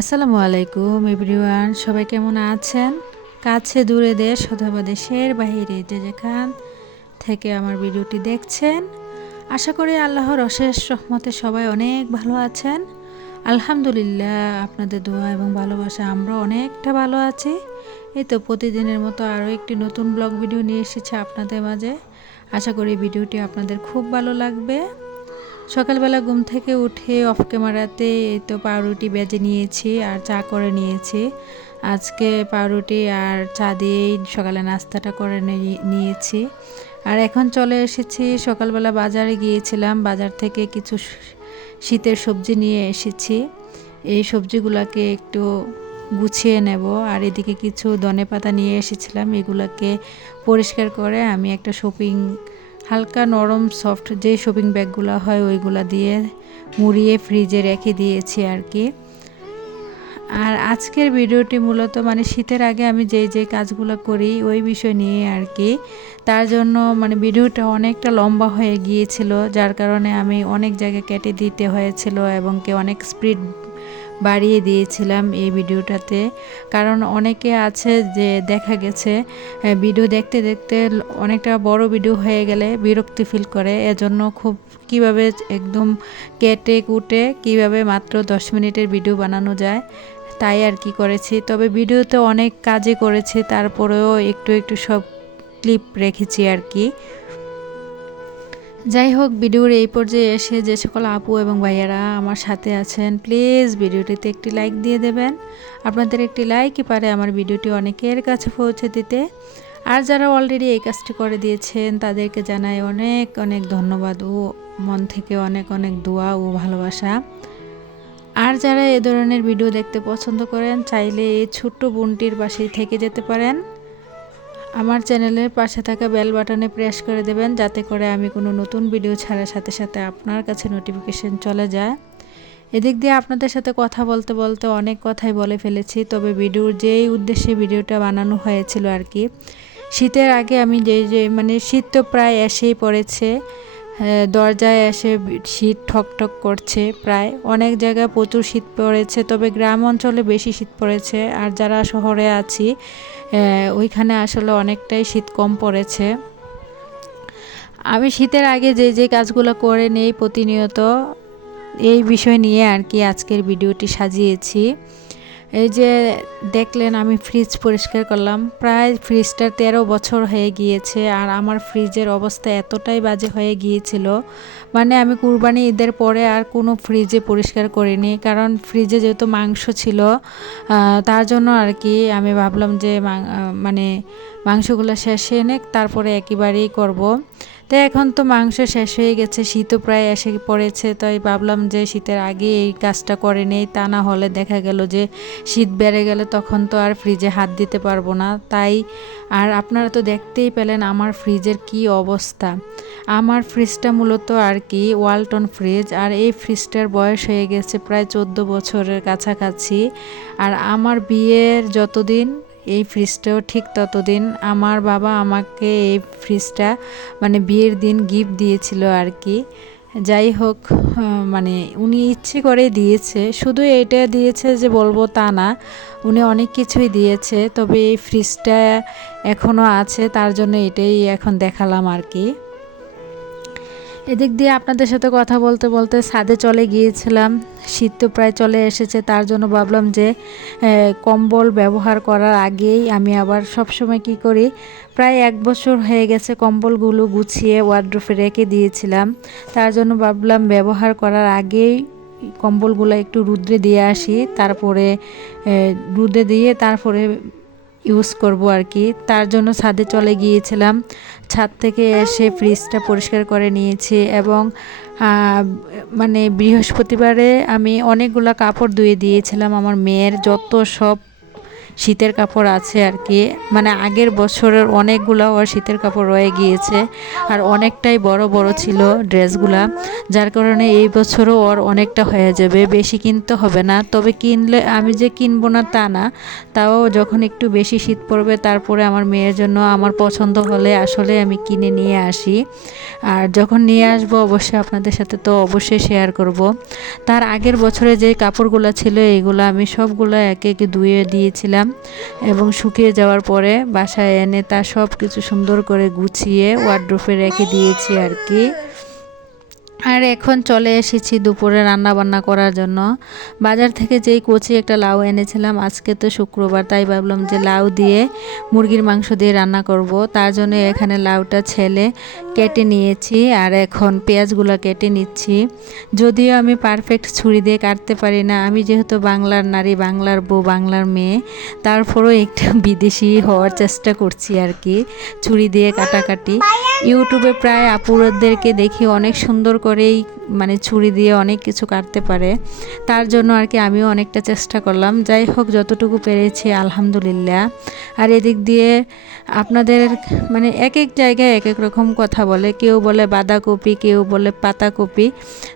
আসসালামু আলাইকুম, এভরিওয়ান। সবাই কেমন আছেন? কাছে, দূরে দেশ অথবা দেশের বাহিরে যে যেখান থেকে আমার ভিডিওটি দেখছেন, আশা করি আল্লাহর অশেষ রহমতে সবাই অনেক ভালো আছেন। আলহামদুলিল্লাহ, আপনাদের দোয়া এবং ভালোবাসা আমরা অনেকটা ভালো আছি। এই তো প্রতিদিনের মতো আরও একটি নতুন ব্লগ ভিডিও নিয়ে এসেছে আপনাদের মাঝে। আশা করি ভিডিওটি আপনাদের খুব ভালো লাগবে। সকালবেলা ঘুম থেকে উঠে অফ ক্যামেরাতে এই তো পাউরুটি বেজে নিয়েছি আর চা করে নিয়েছি। আজকে পাউরুটি আর চা দিয়েই সকালে নাস্তাটা করে নিয়েছি। আর এখন চলে এসেছি, সকালবেলা বাজারে গিয়েছিলাম, বাজার থেকে কিছু শীতের সবজি নিয়ে এসেছি। এই সবজিগুলোকে একটু গুছিয়ে নেব। আর এদিকে কিছু ধনে পাতা নিয়ে এসেছিলাম, এগুলোকে পরিষ্কার করে আমি একটা শপিং হালকা নরম সফট যে শপিং ব্যাগগুলো হয় ওইগুলো দিয়ে মুড়িয়ে ফ্রিজে রেখে দিয়েছি আর কি। আর আজকের ভিডিওটি মূলত মানে শীতের আগে আমি যেই যে কাজগুলো করি ওই বিষয় নিয়ে আর কি। তার জন্য মানে ভিডিওটা অনেকটা লম্বা হয়ে গিয়েছিল, যার কারণে আমি অনেক জায়গায় কেটে দিতে হয়েছিল এবং কে অনেক স্পিড বাড়িয়ে দিয়েছিলাম এই ভিডিওটাতে। কারণ অনেকে আছে যে দেখা গেছে ভিডিও দেখতে দেখতে অনেকটা বড় ভিডিও হয়ে গেলে বিরক্তি ফিল করে। এজন্য খুব কীভাবে একদম কেটে কুটে কীভাবে মাত্র দশ মিনিটের ভিডিও বানানো যায়, তাই আর কি করেছি। তবে ভিডিওতে অনেক কাজে করেছি, তারপরেও একটু একটু সব ক্লিপ রেখেছি আর কি। যাই হোক ভিডিওর এই পর্যায়ে এসে যে সকল আপু এবং ভাইয়ারা আমার সাথে আছেন প্লিজ ভিডিওটিতে একটি লাইক দিয়ে দেবেন। আপনাদের একটি লাইকই পারে আমার ভিডিওটি অনেকের কাছে পৌঁছে দিতে। আর যারা অলরেডি এই কাজটি করে দিয়েছেন, তাদেরকে জানাই অনেক অনেক ধন্যবাদ ও মন থেকে অনেক অনেক দোয়া ও ভালোবাসা। আর যারা এ ধরনের ভিডিও দেখতে পছন্দ করেন, চাইলে এই ছোট্ট বোনটির পাশেই থেকে যেতে পারেন। আমার চ্যানেলের পাশে থাকা বেল বাটনে প্রেস করে দেবেন, যাতে করে আমি কোনো নতুন ভিডিও ছাড়ার সাথে সাথে আপনার কাছে নোটিফিকেশন চলে যায়। এদিক দিয়ে আপনাদের সাথে কথা বলতে বলতে অনেক কথাই বলে ফেলেছি, তবে ভিডিওর যেই উদ্দেশ্যে ভিডিওটা বানানো হয়েছিল আর কি, শীতের আগে আমি যে যে মানে শীত তো প্রায় এসেই পড়েছে। দরজায় এসে শীত ঠক ঠক করছে প্রায়। অনেক জায়গায় প্রচুর শীত পড়েছে, তবে গ্রাম অঞ্চলে বেশি শীত পড়েছে। আর যারা শহরে আছি ওইখানে আসলে অনেকটাই শীত কম পড়েছে। আমি শীতের আগে যে যে কাজগুলো করে নেই প্রতিনিয়ত, এই বিষয় নিয়ে আর কি আজকের ভিডিওটি সাজিয়েছি। এই যে দেখলেন, আমি ফ্রিজ পরিষ্কার করলাম প্রায় ফ্রিজটা তেরো বছর হয়ে গিয়েছে আর আমার ফ্রিজের অবস্থা এতটাই বাজে হয়ে গিয়েছিল মানে আমি কুরবানি ঈদের পরে আর কোনো ফ্রিজে পরিষ্কার করিনি, কারণ ফ্রিজে যেহেতু মাংস ছিল তার জন্য আর কি আমি ভাবলাম যে মানে মাংসগুলো শেষে এনে তারপরে একেবারেই করব। তো এখন তো মাংস শেষ হয়ে গেছে, শীতও প্রায় এসে পড়েছে, তাই ভাবলাম যে শীতের আগে এই কাজটা করে নেই, তা না হলে দেখা গেল যে শীত বেড়ে গেলে তখন তো আর ফ্রিজে হাত দিতে পারব না, তাই আর আপনারা তো দেখতেই পেলেন আমার ফ্রিজের কি অবস্থা। আমার ফ্রিজটা মূলত আর কি ওয়ালটন ফ্রিজ, আর এই ফ্রিজটার বয়স হয়ে গেছে প্রায় চোদ্দ বছরের কাছাকাছি, আর আমার বিয়ের যতদিন এই ফ্রিজটাও ঠিক ততদিন আমার বাবা আমাকে এই ফ্রিজটা মানে বিয়ের দিন গিফট দিয়েছিল আর কি। যাই হোক মানে উনি ইচ্ছে করে দিয়েছে। শুধু এটা দিয়েছে যে বলব তা না, উনি অনেক কিছুই দিয়েছে, তবে এই ফ্রিজটা এখনও আছে, তার জন্য এটাই এখন দেখালাম আর কি। এদিক দিয়ে আপনাদের সাথে কথা বলতে বলতে ছাদে চলে গিয়েছিলাম। শীত তো প্রায় চলে এসেছে, তার জন্য ভাবলাম যে কম্বল ব্যবহার করার আগেই আমি আবার সব সময় কি করি, প্রায় এক বছর হয়ে গেছে কম্বলগুলো গুছিয়ে ওয়ার্ড্রোফে রেখে দিয়েছিলাম। তার জন্য ভাবলাম ব্যবহার করার আগেই কম্বলগুলো একটু রুদ্রে দিয়ে আসি, তারপরে রুদ্রে দিয়ে তারপরে ইউজ করব আর কি তার জন্য ছাদে চলে গিয়েছিলাম। ছাদ থেকে এসে ফ্রিজটা পরিষ্কার করে নিয়েছি এবং মানে বৃহস্পতিবারে আমি অনেকগুলো কাপড় ধুয়ে দিয়েছিলাম আমার মেয়ের। যত সব শীতের কাপড় আছে আর কি। মানে আগের বছরের অনেকগুলো ওর শীতের কাপড় রয়ে গিয়েছে আর অনেকটাই বড় বড় ছিল ড্রেসগুলা। যার কারণে এই বছরও ওর অনেকটা হয়ে যাবে, বেশি কিনতে হবে না। তবে কিনলে আমি যে কিনবো না তা না, তাও যখন একটু বেশি শীত পড়বে তারপরে আমার মেয়ের জন্য আমার পছন্দ হলে আসলে আমি কিনে নিয়ে আসি। আর যখন নিয়ে আসব অবশ্যই আপনাদের সাথে তো অবশ্যই শেয়ার করব। তার আগের বছরে যে কাপড়গুলো ছিল এইগুলো আমি সবগুলো একে একে ধুয়ে দিয়েছিলাম। এবং শুকিয়ে যাওয়ার পরে বাসায় এনে তা সব কিছু সুন্দর করে গুছিয়ে ওয়ার্ড্রোফে রেখে দিয়েছি আর কি। আর এখন চলে এসেছি দুপুরে রান্না বান্না করার জন্য। বাজার থেকে যেই কচি একটা লাউ এনেছিলাম, আজকে তো শুক্রবার, তাই ভাবলাম যে লাউ দিয়ে মুরগির মাংস দিয়ে রান্না করব। তার জন্য এখানে লাউটা ছেলে কেটে নিয়েছি আর এখন পেঁয়াজগুলো কেটে নিচ্ছি। যদিও আমি পারফেক্ট ছুরি দিয়ে কাটতে পারি না, আমি যেহেতু বাংলার নারী, বাংলার বউ, বাংলার মেয়ে, তারপরও একটু বিদেশি হওয়ার চেষ্টা করছি আর কি, ছুরি দিয়ে কাটাকাটি। ইউটিউবে প্রায় আপুরদেরকে দেখি অনেক সুন্দর করেই মানে ছুরি দিয়ে অনেক কিছু কাটতে পারে। তার জন্য আর কি আমিও অনেকটা চেষ্টা করলাম। যাই হোক, যতটুকু পেরেছি, আলহামদুলিল্লাহ। আর এদিক দিয়ে আপনাদের মানে এক এক জায়গায় এক এক রকম কথা বলে। কেউ বলে বাঁধাকপি, কেউ বলে পাতাকপি।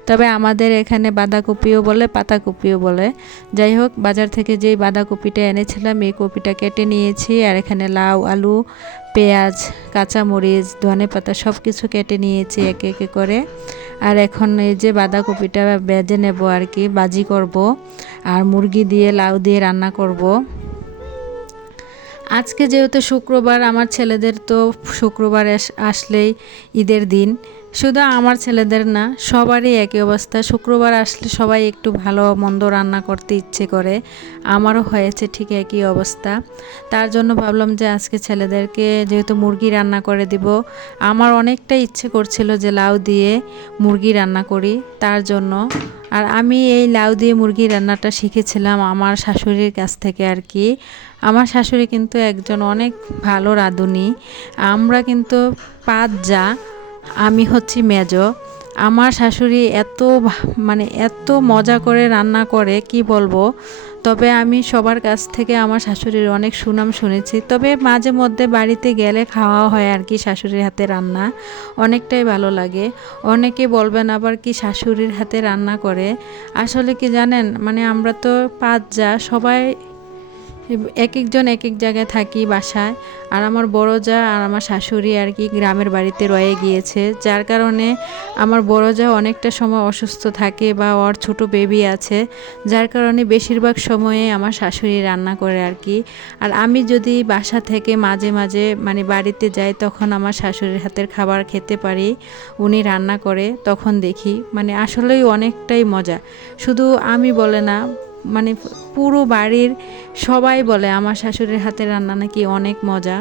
তবে আমাদের এখানে বাঁধাকপিও বলে, পাতাকপিও বলে। যাই হোক, বাজার থেকে যেই বাঁধাকপিটা এনেছিলাম, এই কপিটা কেটে নিয়েছি। আর এখানে লাউ, আলু পেঁয়াজ, কাঁচামরিচ, ধনে পাতা সব কিছু কেটে নিয়েছি একে একে করে। আর এখন এই যে বাঁধাকপিটা বেজে নেব আর কি, বাজি করব আর মুরগি দিয়ে লাউ দিয়ে রান্না করব। আজকে যেহেতু শুক্রবার, আমার ছেলেদের তো শুক্রবার আসলেই ঈদের দিন। শুধু আমার ছেলেদের না, সবারই একই অবস্থা। শুক্রবার আসলে সবাই একটু ভালো মন্দ রান্না করতে ইচ্ছে করে। আমারও হয়েছে ঠিক একই অবস্থা। তার জন্য ভাবলাম যে আজকে ছেলেদেরকে যেহেতু মুরগি রান্না করে দিব, আমার অনেকটা ইচ্ছে করছিল যে লাউ দিয়ে মুরগি রান্না করি তার জন্য। আর আমি এই লাউ দিয়ে মুরগি রান্নাটা শিখেছিলাম আমার শাশুড়ির কাছ থেকে আর কি। আমার শাশুড়ি কিন্তু একজন অনেক ভালো রাঁধুনি। আমরা কিন্তু পাঁচ যা আমি হচ্ছি মেজ। আমার শাশুড়ি এত মানে এত মজা করে রান্না করে, কি বলব? তবে আমি সবার কাছ থেকে আমার শাশুড়ির অনেক সুনাম শুনেছি। তবে মাঝে মধ্যে বাড়িতে গেলে খাওয়া হয় আর কি শাশুড়ির হাতে রান্না। অনেকটাই ভালো লাগে। অনেকে বলবেন আবার কি শাশুড়ির হাতে রান্না করে। আসলে কি জানেন? মানে আমরা তো পাঁচ যা সবাই এক একজন এক এক জায়গায় থাকি বাসায়। আর আমার বড় যা আর আমার শাশুড়ি আর কি গ্রামের বাড়িতে রয়ে গিয়েছে। যার কারণে আমার বড় যা অনেকটা সময় অসুস্থ থাকে বা ওর ছোট বেবি আছে। যার কারণে বেশিরভাগ সময়ে আমার শাশুড়ি রান্না করে আর কি। আর আমি যদি বাসা থেকে মাঝে মাঝে মানে বাড়িতে যাই, তখন আমার শাশুড়ির হাতের খাবার খেতে পারি, উনি রান্না করে, তখন দেখি। মানে আসলেই অনেকটাই মজা। শুধু আমি বলে না মানে পুরো বাড়ির সবাই বলে আমার শাশুড়ির হাতে রান্না নাকি অনেক মজা।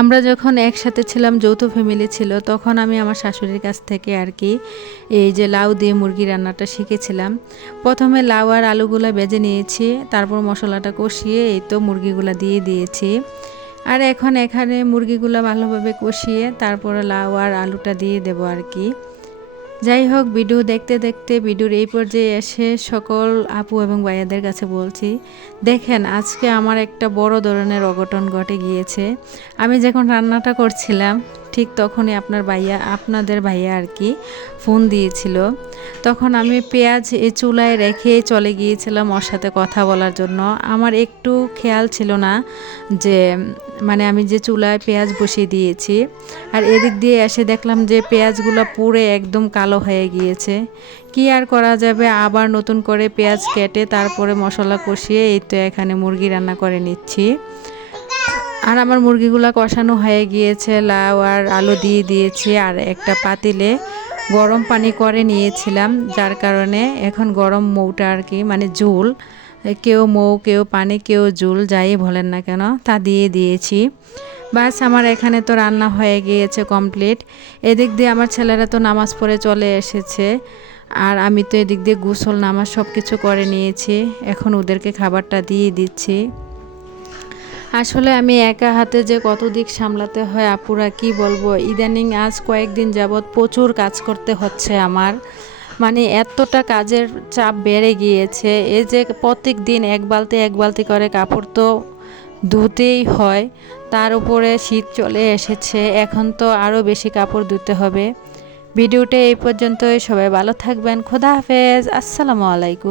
আমরা যখন একসাথে ছিলাম, যৌথ ফ্যামিলি ছিল, তখন আমি আমার শাশুড়ির কাছ থেকে আর কি এই যে লাউ দিয়ে মুরগি রান্নাটা শিখেছিলাম। প্রথমে লাউ আর আলুগুলো বেজে নিয়েছি, তারপর মশলাটা কষিয়ে এই তো মুরগিগুলো দিয়ে দিয়েছি। আর এখন এখানে মুরগিগুলো ভালোভাবে কষিয়ে তারপরে লাউ আর আলুটা দিয়ে দেবো আর কি। যাই হোক, ভিডিও দেখতে দেখতে ভিডিওর এই পর্যায়ে এসে সকল আপু এবং ভাইয়াদের কাছে বলছি, দেখেন, আজকে আমার একটা বড় ধরনের অঘটন ঘটে গিয়েছে। আমি যখন রান্নাটা করছিলাম ঠিক তখনই আপনার ভাইয়া, আপনাদের ভাইয়া আর কি, ফোন দিয়েছিল। তখন আমি পেঁয়াজ এই চুলায় রেখে চলে গিয়েছিলাম ওর সাথে কথা বলার জন্য। আমার একটু খেয়াল ছিল না যে মানে আমি যে চুলায় পেঁয়াজ বসিয়ে দিয়েছি আর এদিক দিয়ে এসে দেখলাম যে পেঁয়াজগুলো পুড়ে একদম কালো হয়ে গিয়েছে। কি আর করা যাবে? আবার নতুন করে পেঁয়াজ কেটে তারপরে মশলা কষিয়ে এই তো এখানে মুরগি রান্না করে নিচ্ছি। আর আমার মুরগিগুলা কষানো হয়ে গিয়েছে, লাউ আর আলু দিয়ে দিয়েছি, আর একটা পাতিলে গরম পানি করে নিয়েছিলাম, যার কারণে এখন গরম মৌটা আর কি মানে ঝুল, কেউ মৌ, কেউ পানি, কেউ জুল যাই বলেন না কেন, তা দিয়ে দিয়েছি। বাস আমার এখানে তো রান্না হয়ে গিয়েছে কমপ্লিট। এদিক দিয়ে আমার ছেলেরা তো নামাজ পড়ে চলে এসেছে, আর আমি তো এদিক দিয়ে গোসল, নামাজ সব কিছু করে নিয়েছি, এখন ওদেরকে খাবারটা দিয়ে দিচ্ছি। আসলে আমি একা হাতে যে কত দিক সামলাতে হয় আপুরা কি বলব? ইদানিং আজ কয়েকদিন যাবৎ প্রচুর কাজ করতে হচ্ছে আমার। মানে এতটা কাজের চাপ বেড়ে গিয়েছে। এই যে প্রত্যেক দিন এক বালতি এক বালতি করে কাপড় তো ধুতেই হয়। তার উপরে শীত চলে এসেছে। এখন তো আরও বেশি কাপড় ধুতে হবে। ভিডিওটা এই পর্যন্তই। সবাই ভালো থাকবেন। খোদা হাফেজ। আসসালামু আলাইকুম।